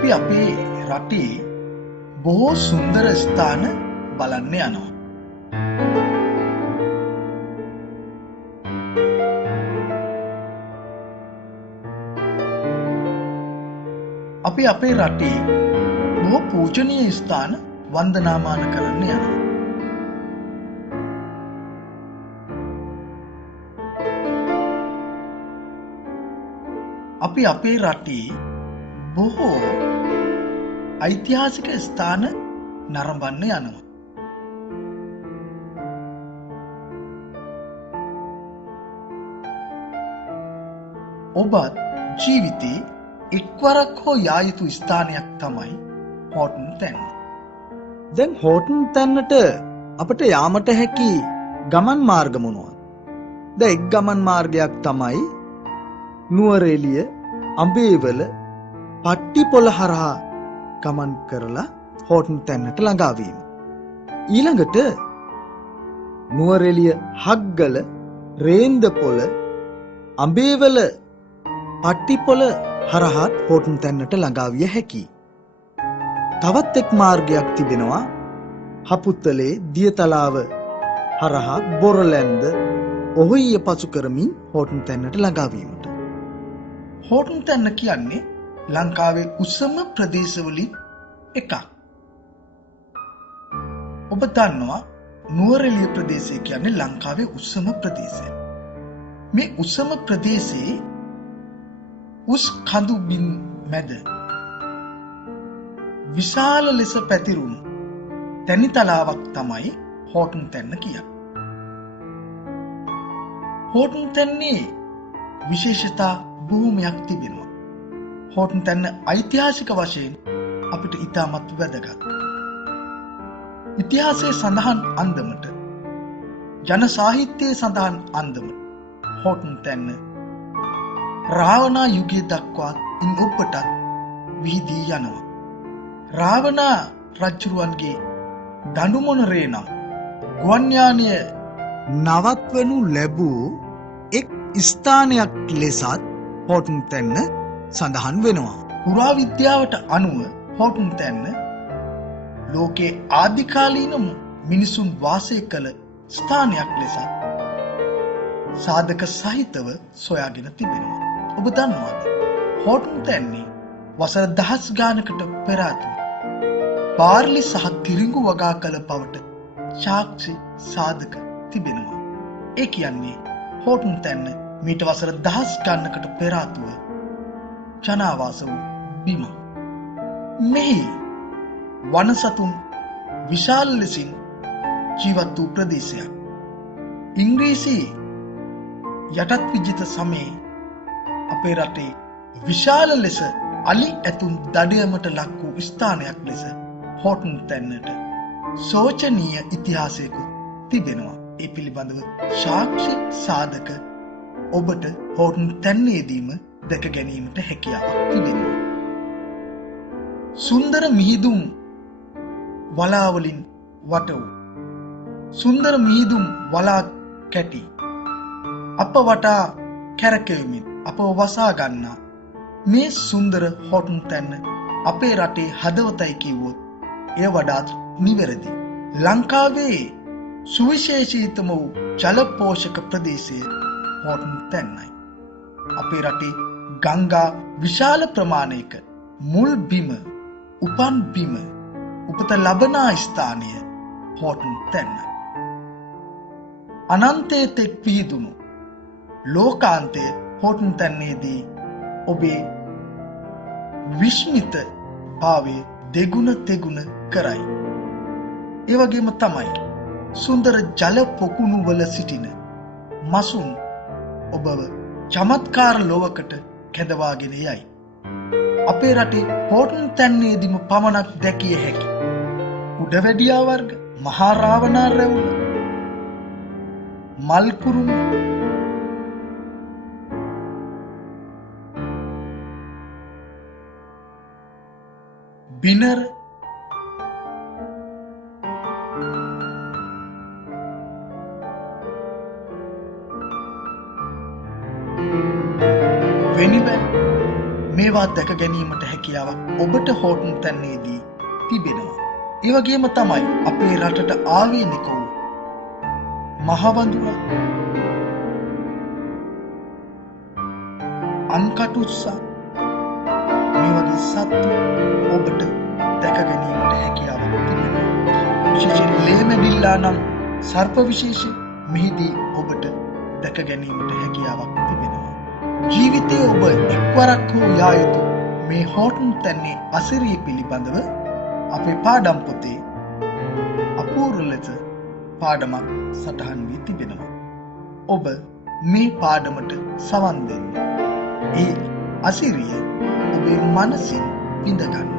අපි අපේ රටේ බොහෝ සුන්දර ස්ථාන බලන්න යනවා. අපි අපේ රටේ බොහෝ පූජනීය ස්ථාන වන්දනාමාන කරන්න යනවා. අපි අපේ රටේ බොහෝ ඓතිහාසික ස්ථාන නරඹන්න යනවා. ඔබත් ජීවිතේ එක්වරක් හෝ යා යුතු ස්ථානයක් තමයි හෝටන් තැන්න. දැන් හෝටන් තැන්නට අපට යාමට හැකි ගමන් මාර්ග මොනවද? දැන් එක් ගමන් මාර්ගයක් තමයි නුවරඑළිය අඹේවල පට්ටිපොළ හරහා ගමන් කරලා හෝටන් තැන්නට ළඟා වීම. ඊළඟට නුවරඑළිය හග්ගල රේන්දපොළ අඹේවල පට්ටිපොළ හරහා හෝටන් තැන්නට ළඟා විය හැකියි. තවත් එක් මාර්ගයක් තිබෙනවා හපුත්තලේ දියතලාව හරහා බොරලැන්ද ඔහොයිය පසු කරමින් හෝටන් තැන්නට ළඟා වීමට. හෝටන් තැන්න කියන්නේ ලංකාවේ උසම ප්‍රදේශවලින් එකක්. ඔබ දන්නවා නුවරඑළිය ප්‍රදේශය කියන්නේ ලංකාවේ උසම ප්‍රදේශය. මේ උසම ප්‍රදේශයේ උස් කඳු බිම් මැද විශාල ලෙස පැතිරුණු තැනිතලාවක් තමයි හෝටන් තැන්න කියන්නේ. හෝටන් තැන්නේ විශේෂතා භූමියක් තිබෙනවා. හෝටන් තැන්න ඓතිහාසික වශයෙන් අපිට ඉතාමත් වැදගත්. ඉතිහාසයේ සඳහන් අන්දමට ජන සාහිත්‍යයේ සඳහන් අන්දමට හෝටන් තැන්න රාවණා යුගයේ දක්වා ඉන් ඔබටත් විහිදී යනවා. රාවණා රජුරුවන්ගේ දඬුමොනරේ නම් ගුවන් යානය නවත්වනු ලැබූ එක් ස්ථානයක් ලෙසත් හෝටන් තැන්න සඳහන් වෙනවා. පුරාවිද්‍යාවට අනුව හෝටන් තැන්න ලෝකයේ ආදිකාලීන මිනිසුන් වාසය කළ ස්ථානයක් ලෙසත් සාධක සහිතව සොයාගෙන තිබෙනවා. ඔබ දන්නවද? හෝටන් තැන්නේ වසර දහස් ගානකට පෙර ආතුව පාර්ලි සහ තිරිඟු වගා කළ බවට සාක්ෂි සාධක තිබෙනවා. ඒ කියන්නේ හෝටන් තැන්න මීට වසර දහස් ගානකට පෙර ආතුව ජනාවාස වූ බිම. මෙහි වනසතුන් විශාල ලෙසින් ජීවත් වූ ප්‍රදේශයක්. ඉංග්‍රීසි යටත් විජිත සමයේ අපේ රටේ විශාල ලෙස අලි ඇතුන් දඩයමට ලක් වූ ස්ථානයක් ලෙස හෝටන් තැන්නට සෝචනීය ඉතිහාසයකුත් තිබෙනවා. ඒ පිළිබඳව සාක්ෂි සාධක ඔබට හෝටන් තැන්නේදීම දැක ගැනීමට හැකියාවක් තිබෙනවා. සුන්දර මිහිදුම් වලාවලින් වට වූ සුන්දර මිහිදුම් වලා කැටි අප වටා කැරකෙමින් අපව වසා ගන්නා මේ සුන්දර හෝටන් තැන්න අපේ රටේ හදවතයි කිව්වොත් එය වඩාත් නිවැරදි. ලංකාවේ සුවිශේෂීතම වූ ජල පෝෂක ප්‍රදේශය හෝටන් තැන්නයි. අපේ රටේ ගංගා විශාල ප්‍රමාණයක මුල් බිම උපන් බිම උපත ලබනා ස්ථානය හෝටන් තැන්න. අනන්තයේ තෙක් පිහිදුණු ලෝකාන්තය හෝටන් තැන්නේදී ඔබේ විශ්මිත භාවය දෙගුණ තෙගුණ කරයි. ඒ වගේම තමයි සුන්දර ජල පොකුණු වල සිටින මසුන් ඔබව චමත්කාර ලොවකට කැඳවාගෙන යයි. අපේ රටේ හෝටන් තැන්නේදීම පමණක් දැකිය හැකි උඩවැඩියා වර්ග, මහා රාවණා රැවුල, මල්කුරුණු, බිනර, වෙනිබැන් මේවා දැක ගැනීමට හැකියාවක් ඔබට හෝටන් තැන්නේදී තිබෙනවා. ඒ වගේම තමයි අපේ රටට ආවේනික වූ මහවඳුර, අන්කටුස්සා මේ වගේ සත්තු ඔබට දැක ගැනීමට හැකියාවක් තිබෙනවා. විශේෂයෙන් ලේමැඩිල්ලා නම් සර්ප විශේෂ මෙහිදී ඔබට දැක ගැනීමට හැකියාවක් තිබෙනවා. ජීවිතයේ ඔබ එක්වරක් හෝ යා යුතු මේ හෝටන් තැන්නේ අසිරිය පිළිබඳව අපේ පාඩම් පොතේ අපූර්ව ලෙස පාඩමක් සටහන් වී තිබෙනවා. ඔබ මේ පාඩමට සවන් දෙන්න. ඒ අසිරිය ඔබේ මනසින් විඳ ගන්න.